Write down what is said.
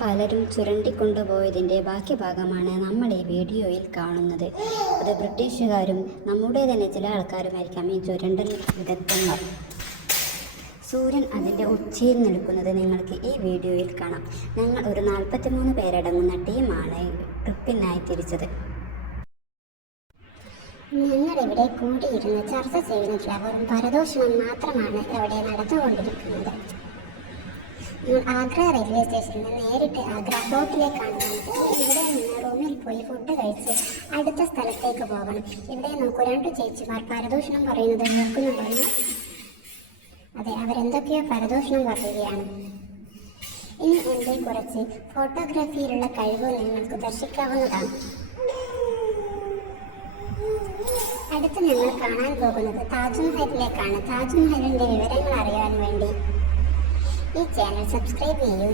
പലരും ചുരണ്ടിക്കൊണ്ടുപോയതിൻ്റെ ബാക്കി ഭാഗമാണ് നമ്മൾ ഈ വീഡിയോയിൽ കാണുന്നത്. അത് ബ്രിട്ടീഷുകാരും നമ്മുടെ തന്നെ ചില ആൾക്കാരുമായിരിക്കാം ഈ ചുരണ്ടൽ വിദഗ്ധന്മാർ. സൂര്യൻ അതിൻ്റെ ഉച്ചയിൽ നിൽക്കുന്നത് നിങ്ങൾക്ക് ഈ വീഡിയോയിൽ കാണാം. ഞങ്ങൾ ഒരു 43 പേരടങ്ങുന്ന ടീമാണ് ട്രിപ്പിനായി തിരിച്ചത്. ഞങ്ങളിവിടെ കൂടിയിരുന്ന് ചർച്ച ചെയ്യുന്നില്ല, വെറും പരദൂഷണം മാത്രമാണ് ഇവിടെ നടന്നുകൊണ്ടിരിക്കുന്നത്. ഞങ്ങൾ ആഗ്ര റെയിൽവേ സ്റ്റേഷനിൽ നിന്ന് നേരിട്ട് ആഗ്ര ഫോർട്ടിലേക്കാണ് വന്നത്. ഇവിടെ നിന്ന് റൂമിൽ പോയി ഫുഡ് കഴിച്ച് അടുത്ത സ്ഥലത്തേക്ക് പോകണം. ഇവിടെ നോക്കൂ, 2 ചേച്ചിമാർ പരദൂഷണം പറയുന്നത് കേൾക്കുന്നുണ്ടെന്ന്. അതെ, അവരെന്തൊക്കെയോ പരദൂഷണം പറയുകയാണ്. ഇനി എൻ്റെ കുറച്ച് ഫോട്ടോഗ്രാഫിയിലുള്ള കഴിവ് നിങ്ങൾക്ക് ദർശിക്കാവുന്നതാണ്. അടുത്ത് ഞങ്ങൾ കാണാൻ പോകുന്നത് താജ്മഹലിലേക്കാണ്. താജ്മഹലിൻ്റെ വിവരങ്ങൾ അറിയാൻ വേണ്ടി ഈ ചാനൽ സബ്സ്ക്രൈബ് ചെയ്യൂ.